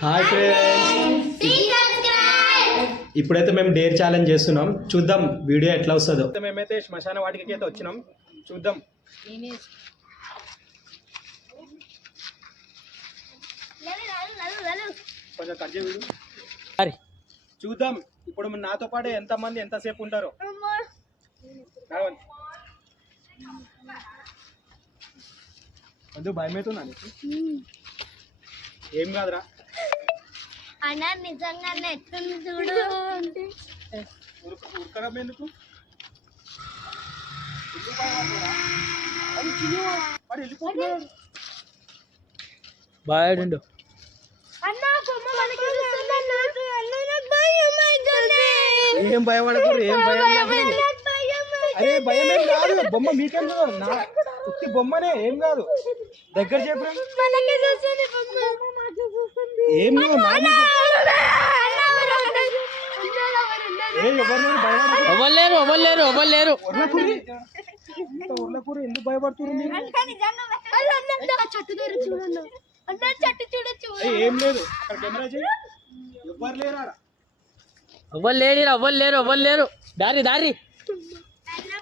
Hi friends, ఇప్పుడైతే మేము dare challenge చేస్తున్నాం. చూద్దాం వీడియో ఎట్లా వస్తుందో. మేమైతే శ్మశాన వాటికి అయితే వచ్చినాం. చూద్దాం. కొంచెం కట్ చేయి. చూద్దాం ఇప్పుడు నాతో పాటు ఎంతమంది ఎంతసేపు ఉంటారో. భయం అవుతుందా నీకు? ఏం కాదురా అన్నా, నిజంగానే ఎట్లుంది చూడు. ఉరకడం ఎందుకు? బాగుండు. ఏం భయపడకూడదు, ఏం భయం. అరే భయం ఏం కాదు, బొమ్మ మీకేం కాదు, నా ఉత్తి బొమ్మనే, ఏం కాదు. దగ్గర చెప్పు. ఏం ఎవరు ఎందుకు భయపడుతున్నారు? ఏం లేదు, అక్కడ కెమెరా చేయి. ఎవరు లేరు, ఎవరు లేరు. దారి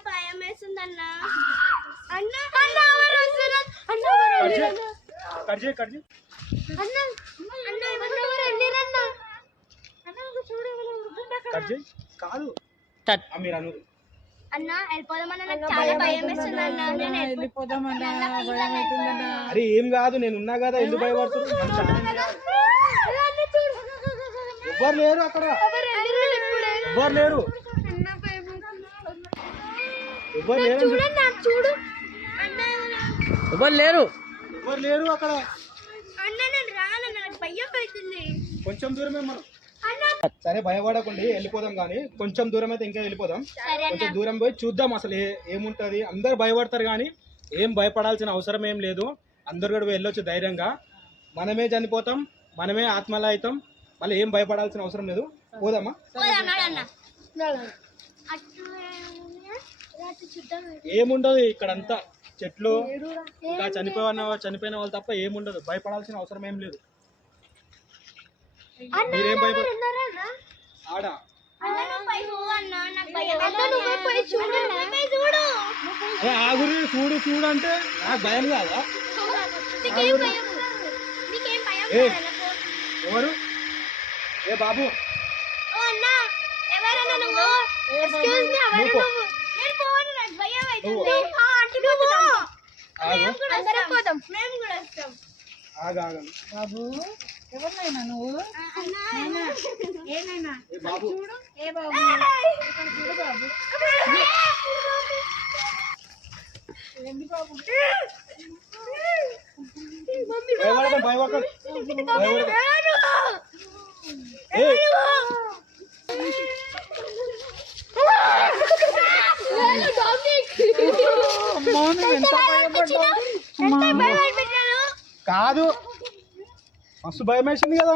భయం వేస్తుందన్నా. కట్ చేయి. కాదు మీరు అను. అన్న వెళ్ళిపోదామన్నా, నాకు చాలా భయం వేస్తుంది అన్న. అరే ఏం కాదు, నేను ఉన్నా కదా, ఎందుకు భయపడుతున్నారు? ఎవ్వరు లేరు అక్కడ, ఎవ్వరు లేరు. చూడు ఎవరు లేరు అక్కడ. అన్న నేను రాను, నాకు భయం అవుతుంది. కొంచెం దూరమే మనం. సరే భయపడకుండా వెళ్ళిపోదాం, కానీ కొంచెం దూరం అయితే ఇంకా వెళ్ళిపోదాం. కొంచెం దూరం పోయి చూద్దాం అసలు ఏముంటది. అందరు భయపడతారు కానీ ఏం భయపడాల్సిన అవసరం ఏం లేదు. అందరు కూడా వెళ్ళొచ్చు ధైర్యంగా. మనమే చనిపోతాం, మనమే ఆత్మలా అవుతాం, మళ్ళీ ఏం భయపడాల్సిన అవసరం లేదు. పోదామా? ఏముండదు ఇక్కడంతా, చెట్లు ఇంకా చనిపోయిన వాళ్ళు తప్ప ఏముండదు. భయపడాల్సిన అవసరం ఏం లేదు. మీరేం భయపడ ఆడా ఆగురి. చూడు అంటే నాకు భయం కాదా? ఎవరు? ఏ బాబు, బాబు ఎవరినైనా నువ్వు? కాదు, మస్తు భయం వేసింది కదా.